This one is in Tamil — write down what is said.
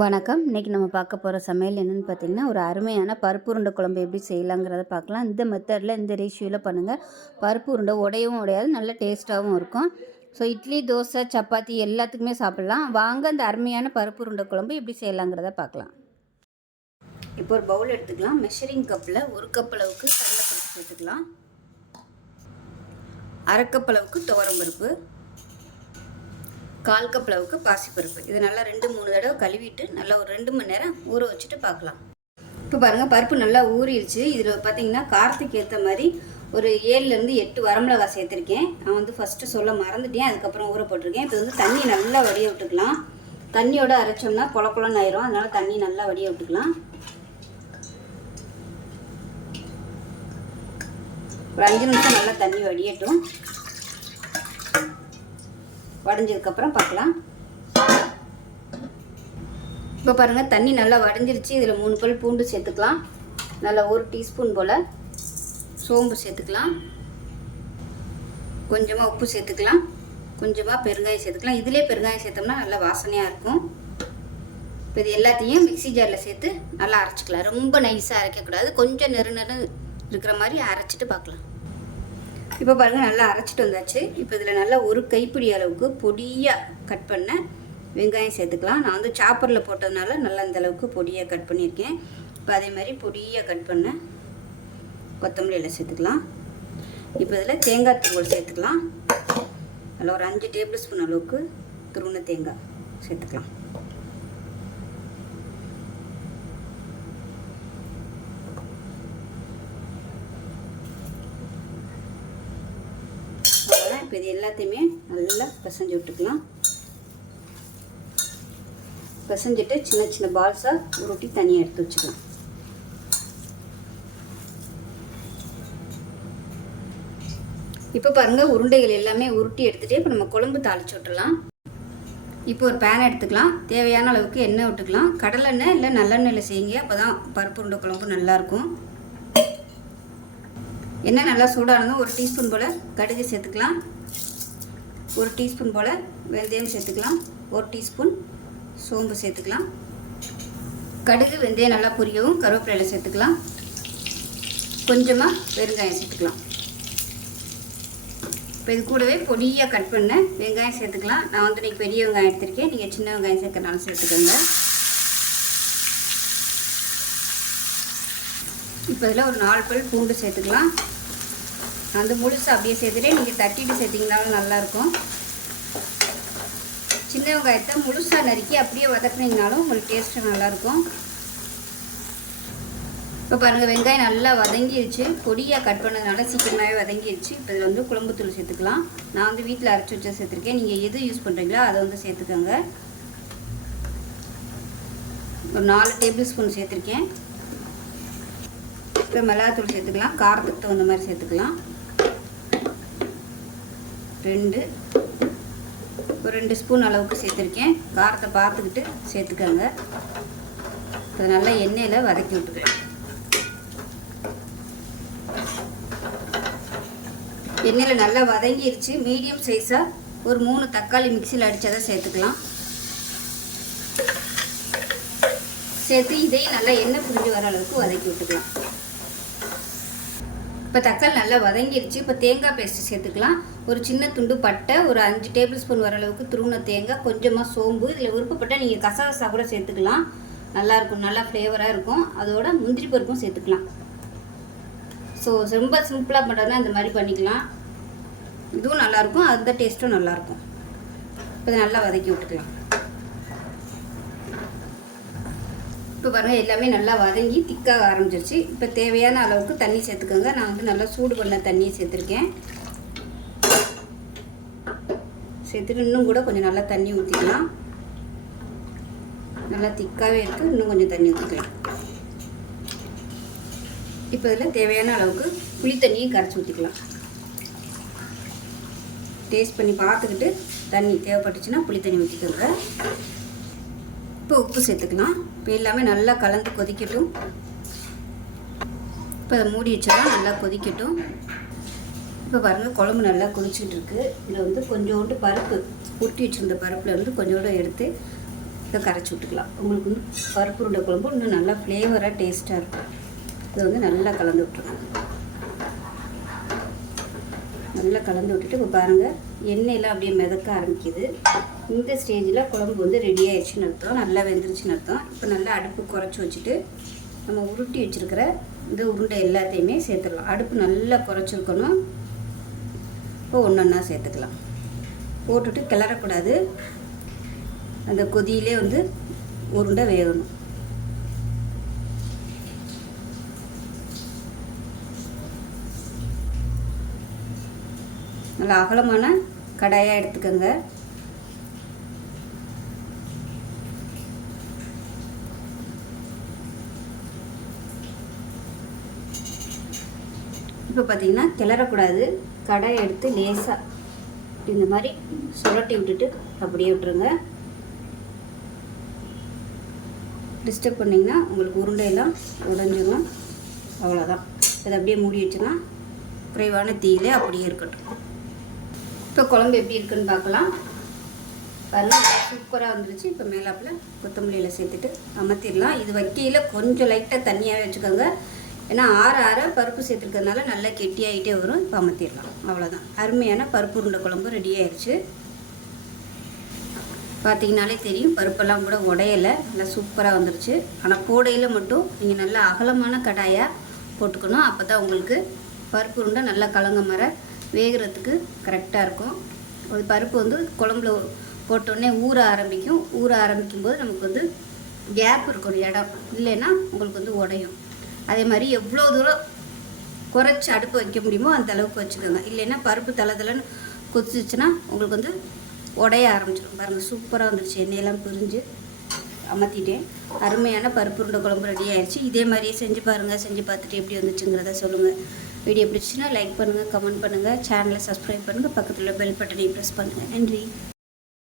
வணக்கம். இன்றைக்கி நம்ம பார்க்க போகிற சமையல் என்னென்னு பார்த்தீங்கன்னா ஒரு அருமையான பருப்பு உருண்டை குழம்பு எப்படி செய்யலாங்கிறத பார்க்கலாம். இந்த மெத்தடில் இந்த ரேஷியோவில் பண்ணுங்கள் பருப்பு உருண்டை உடையவும் உடையாது நல்ல டேஸ்ட்டாகவும் இருக்கும். ஸோ இட்லி தோசை சப்பாத்தி எல்லாத்துக்குமே சாப்பிட்லாம். வாங்க இந்த அருமையான பருப்பு உருண்டை குழம்பு எப்படி செய்யலாங்கிறத பார்க்கலாம். இப்போ ஒரு பவுல் எடுத்துக்கலாம். மெஷரிங் கப்பில் ஒரு கப் அளவுக்கு கடலைப்பருப்பு சேர்த்துக்கலாம். அரை கப் அளவுக்கு துவரம்பருப்பு. கால் கப் அளவுக்கு பாசிப்பருப்பு. இது நல்லா ரெண்டு மூணு தடவை கழுவிட்டு நல்லா ஒரு ரெண்டு மணி நேரம் ஊற வச்சுட்டு பார்க்கலாம். இப்போ பாருங்கள் பருப்பு நல்லா ஊறிடுச்சு. இதில் பார்த்தீங்கன்னா காரத்துக்கு ஏற்ற மாதிரி ஒரு ஏழுலேருந்து எட்டு வரமிளகாய் சேர்த்துருக்கேன். நான் வந்து ஃபஸ்ட்டு சொல்ல மறந்துட்டேன். அதுக்கப்புறம் ஊற போட்டிருக்கேன். இப்போ வந்து தண்ணி நல்லா வடிய விட்டுக்கலாம். தண்ணியோடு அரைச்சோம்னா குள குளன்னு ஆயிரும். அதனால் தண்ணி நல்லா வடிய விட்டுக்கலாம். ஒரு அஞ்சு நிமிஷம் நல்லா தண்ணி வடியட்டும். வடைஞ்சதுக்கப்புறம் பார்க்கலாம். இப்போ பாருங்கள் தண்ணி நல்லா வடைஞ்சிருச்சு. இதில் மூணு பல் பூண்டு சேர்த்துக்கலாம். நல்லா ஒரு டீஸ்பூன் போல் சோம்பு சேர்த்துக்கலாம். கொஞ்சமாக உப்பு சேர்த்துக்கலாம். கொஞ்சமாக பெருங்காயம் சேர்த்துக்கலாம். இதிலே பெருங்காயம் சேர்த்தோம்னா நல்லா வாசனையாக இருக்கும். இப்போ இது எல்லாத்தையும் மிக்சி ஜாரில் சேர்த்து நல்லா அரைச்சிக்கலாம். ரொம்ப நைஸாக அரைக்கக்கூடாது. கொஞ்சம் நெரு நெரு இருக்கிற மாதிரி அரைச்சிட்டு பார்க்கலாம். இப்போ பாருங்கள் நல்லா அரைச்சிட்டு வந்தாச்சு. இப்போ இதில் நல்லா ஒரு கைப்பிடி அளவுக்கு பொடியாக கட் பண்ண வெங்காயம் சேர்த்துக்கலாம். நான் வந்து சாப்பரில் போட்டதுனால நல்லா இந்த அளவுக்கு பொடியாக கட் பண்ணியிருக்கேன். இப்போ அதே மாதிரி பொடியாக கட் பண்ண கொத்தமல்லியில் சேர்த்துக்கலாம். இப்போ இதில் தேங்காய் துருவல் சேர்த்துக்கலாம். அதில் ஒரு அஞ்சு டேபிள் ஸ்பூன் அளவுக்கு துருண தேங்காய் சேர்த்துக்கலாம். இப்போ இது எல்லாத்தையுமே நல்லா பிசைஞ்சு விட்டுக்கலாம். பிசைஞ்சிட்டு சின்ன சின்ன பால்ஸாக உருட்டி தனியாக எடுத்து வச்சுக்கலாம். இப்போ பாருங்கள் உருண்டைகள் எல்லாமே உருட்டி எடுத்துகிட்டு இப்போ நம்ம குழம்பு தாளிச்சு விட்டுலாம் இப்போ ஒரு பேன் எடுத்துக்கலாம். தேவையான அளவுக்கு எண்ணெய் விட்டுக்கலாம். கடலெண்ணெய் இல்லை நல்லெண்ணெயில் செய்யுங்க. அப்போ தான் பருப்பு உருண்டை குழம்பு நல்லாயிருக்கும். எண்ணெய் நல்லா சூடானதும் ஒரு டீஸ்பூன் போல் கடுகு சேர்த்துக்கலாம். ஒரு டீஸ்பூன் போல் வெந்தயம் சேர்த்துக்கலாம். ஒரு டீஸ்பூன் சோம்பு சேர்த்துக்கலாம். கடுகு வெந்தயம் நல்லா பொரியவும் கருவேப்பிலையில் சேர்த்துக்கலாம். கொஞ்சமாக வெறுங்காயம் சேர்த்துக்கலாம். இப்போ இது கூடவே பொடியாக கட் பண்ண வெங்காயம் சேர்த்துக்கலாம். நான் வந்து இன்றைக்கி பெரிய வெங்காயம் எடுத்திருக்கேன். நீங்கள் சின்ன வெங்காயம் சேர்க்கறனாலும் சேர்த்துக்கோங்க. இப்போ இதில் ஒரு நாலு பல் பூண்டு சேர்த்துக்கலாம். அந்த முழுசு அப்படியே சேர்த்துட்டு நீங்கள் தட்டிட்டு சேர்த்திங்கனாலும் நல்லாயிருக்கும். சின்ன வெங்காயத்தை முழுசாக நறுக்கி அப்படியே வதக்குனீங்கனாலும் உங்களுக்கு டேஸ்ட்டு நல்லாயிருக்கும். இப்போ பாருங்கள் வெங்காயம் நல்லா வதங்கிடுச்சு பொடியாக கட் பண்ணதுனால சீக்கிரமாகவே வதங்கிடுச்சு இப்போ இதில் வந்து குழம்புத்தூள் சேர்த்துக்கலாம். நான் வந்து வீட்டில் அரைச்சி வச்சு சேர்த்துருக்கேன். நீங்கள் எது யூஸ் பண்ணுறீங்களோ அதை வந்து சேர்த்துக்கோங்க. ஒரு நாலு டேபிள் ஸ்பூன் சேர்த்துருக்கேன். இப்போ மிளகாத்தூள் சேர்த்துக்கலாம். காரத்துக்கு தகுந்த மாதிரி சேர்த்துக்கலாம். ரெண்டு ஒரு ரெண்டு ஸ்பூன் அளவுக்கு சேர்த்துருக்கேன். காரத்தை பார்த்துக்கிட்டு சேர்த்துக்கோங்க. இப்போ நல்லா எண்ணெயில் வதக்கி விட்டுக்கலாம். எண்ணெயில் நல்லா வதங்கிருச்சு. மீடியம் சைஸாக ஒரு மூணு தக்காளி மிக்சியில் அடித்ததை சேர்த்துக்கலாம். சேர்த்து இதையும் நல்லா எண்ணெய் புரிஞ்சு வர அளவுக்கு வதக்கி விட்டுக்கலாம். இப்போ தக்காளி நல்லா வதங்கிருச்சு. இப்போ தேங்காய் பேஸ்ட்டு சேர்த்துக்கலாம். ஒரு சின்ன துண்டு பட்டை ஒரு அஞ்சு டேபிள் ஸ்பூன் வர அளவுக்கு துருவின தேங்காய் கொஞ்சமாக சோம்பு. இதில் விருப்பப்பட்டால் நீங்கள் கசகசா கூட சேர்த்துக்கலாம். நல்லாயிருக்கும் நல்லா ஃப்ளேவராக இருக்கும். அதோட முந்திரி பருப்பும் சேர்த்துக்கலாம். ஸோ ரொம்ப சிம்பிளாக பண்ணுறதுனா இந்த மாதிரி பண்ணிக்கலாம். இதுவும் நல்லாயிருக்கும் அந்த டேஸ்ட்டும் நல்லாயிருக்கும் இப்போ நல்லா வதக்கி விட்டுக்கலாம். இப்போ பாருங்கள் எல்லாமே நல்லா வதங்கி திக்காக ஆரம்பிச்சிருச்சு. இப்போ தேவையான அளவுக்கு தண்ணி சேர்த்துக்கோங்க. நான் வந்து நல்லா சூடு பண்ண தண்ணியை சேர்த்துருக்கேன். சேர்த்துட்டு இன்னும் கூட கொஞ்சம் நல்லா தண்ணி ஊற்றிக்கலாம் நல்லா திக்காகவே இருக்குது இன்னும் கொஞ்சம் தண்ணி ஊற்றிக்கலாம் இப்போ இதில் தேவையான அளவுக்கு புளி தண்ணியும் கரைச்சி ஊற்றிக்கலாம் டேஸ்ட் பண்ணி பார்த்துக்கிட்டு தண்ணி தேவைப்பட்டுச்சுன்னா புளி தண்ணி ஊற்றிக்கோங்க இப்போ உப்பு சேர்த்துக்கலாம். இப்போ எல்லாமே நல்லா கலந்து கொதிக்கட்டும். இப்போ அதை மூடி வச்சாலும் நல்லா கொதிக்கட்டும். இப்போ பாருங்கள் குழம்பு நல்லா கொதிச்சுட்டு இருக்கு. இதில் வந்து கொஞ்சோண்டு பருப்பு உருட்டி வச்சுருந்த பருப்பில் இருந்து கொஞ்சோண்டு எடுத்து இதை கரைச்சி விட்டுக்கலாம். உங்களுக்கு வந்து பருப்பு உருண்டை குழம்பு இன்னும் நல்லா ஃப்ளேவராக டேஸ்ட்டாக இருக்கும். இதை வந்து நல்லா கலந்து விட்டுருங்க. நல்லா கலந்து விட்டுட்டு இப்போ பாருங்கள் எண்ணெயெல்லாம் அப்படியே மிதக்க ஆரம்பிக்குது. இந்த ஸ்டேஜில் குழம்பு வந்து ரெடி ஆயிடுச்சுன்னு அர்த்தம். நல்லா வெந்துருச்சுன்னு அர்த்தம். இப்போ நல்லா அடுப்பு குறைச்சி வச்சுட்டு நம்ம உருட்டி வச்சுருக்கிற இந்த உருண்டை எல்லாத்தையுமே சேர்த்துடலாம். அடுப்பு நல்லா குறைச்சிருக்கணும். இப்போ ஒன்று ஒன்றா சேர்த்துக்கலாம். போட்டுட்டு கிளறக்கூடாது. அந்த கொதியிலே வந்து உருண்டை வேகணும். நல்லா அகலமான கடாயாக எடுத்துக்கோங்க. இப்போ பார்த்திங்கன்னா கிளறக்கூடாது. கடாயை எடுத்து லேசாக இந்த மாதிரி சுரட்டி விட்டுட்டு அப்படியே விட்டுருங்க. டிஸ்டர்ப் பண்ணிங்கன்னா உங்களுக்கு உருண்டையெல்லாம் உடஞ்சிடும் அவ்வளோதான் இதை அப்படியே மூடி வச்சுன்னா குறைவான தீயிலே அப்படியே இருக்கட்டும். இப்போ குழம்பு எப்படி இருக்குன்னு பார்க்கலாம். பாருங்க சூப்பராக வந்துருச்சு. இப்போ மேலாப்பில் கொத்தமல்லியில் சேர்த்துட்டு அமர்த்திடலாம். இது வைக்கையில் கொஞ்சம் லைட்டாக தண்ணியாகவே வச்சுக்கோங்க. ஏன்னா ஆற ஆற பருப்பு சேர்த்துருக்கறதுனால நல்லா கெட்டியாகிட்டே வரும். இப்போ அமர்த்திடலாம். அவ்வளோதான் அருமையான பருப்பு உருண்டை குழம்பு ரெடி ஆயிடுச்சு பார்த்தீங்கனாலே தெரியும் பருப்பெல்லாம் கூட உடையலை. நல்லா சூப்பராக வந்துருச்சு. ஆனால் போடையில் மட்டும் நீங்கள் நல்லா அகலமான கடாயாக போட்டுக்கணும். அப்போ தான் உங்களுக்கு பருப்பு உருண்டை நல்லா கலங்க மர வேகிறதுக்கு கரெக்டாக இருக்கும். ஒரு பருப்பு வந்து குழம்புல போட்டோடனே ஊற ஆரம்பிக்கும். ஊற ஆரம்பிக்கும் போது நமக்கு வந்து கேப் இருக்கும் இடம். இல்லைன்னா உங்களுக்கு வந்து உடையும். அதே மாதிரி எவ்வளோ தூரம் குறைச்சி அடுப்பு வைக்க முடியுமோ அந்த அளவுக்கு வச்சுக்கோங்க. இல்லைன்னா பருப்பு தலை தலைன்னு கொதிச்சிச்சுன்னா உங்களுக்கு வந்து உடைய ஆரம்பிச்சிடும். பாருங்கள் சூப்பராக வந்துருச்சு. எண்ணெயெல்லாம் பிரிஞ்சு அமர்த்திட்டேன் அருமையான பருப்பு உருண்டை குழம்பு ரெடி ஆயிடுச்சு இதே மாதிரியே செஞ்சு பாருங்கள் செஞ்சு பார்த்துட்டு எப்படி வந்துச்சுங்கிறத சொல்லுங்கள் வீடியோ பிடிச்சுன்னா லைக் பண்ணுங்கள் கமெண்ட் பண்ணுங்கள் சேனலை சப்ஸ்கிரைப் பண்ணுங்கள் பக்கத்தில் பெல் பட்டனையும் ப்ரெஸ் பண்ணுங்கள் நன்றி.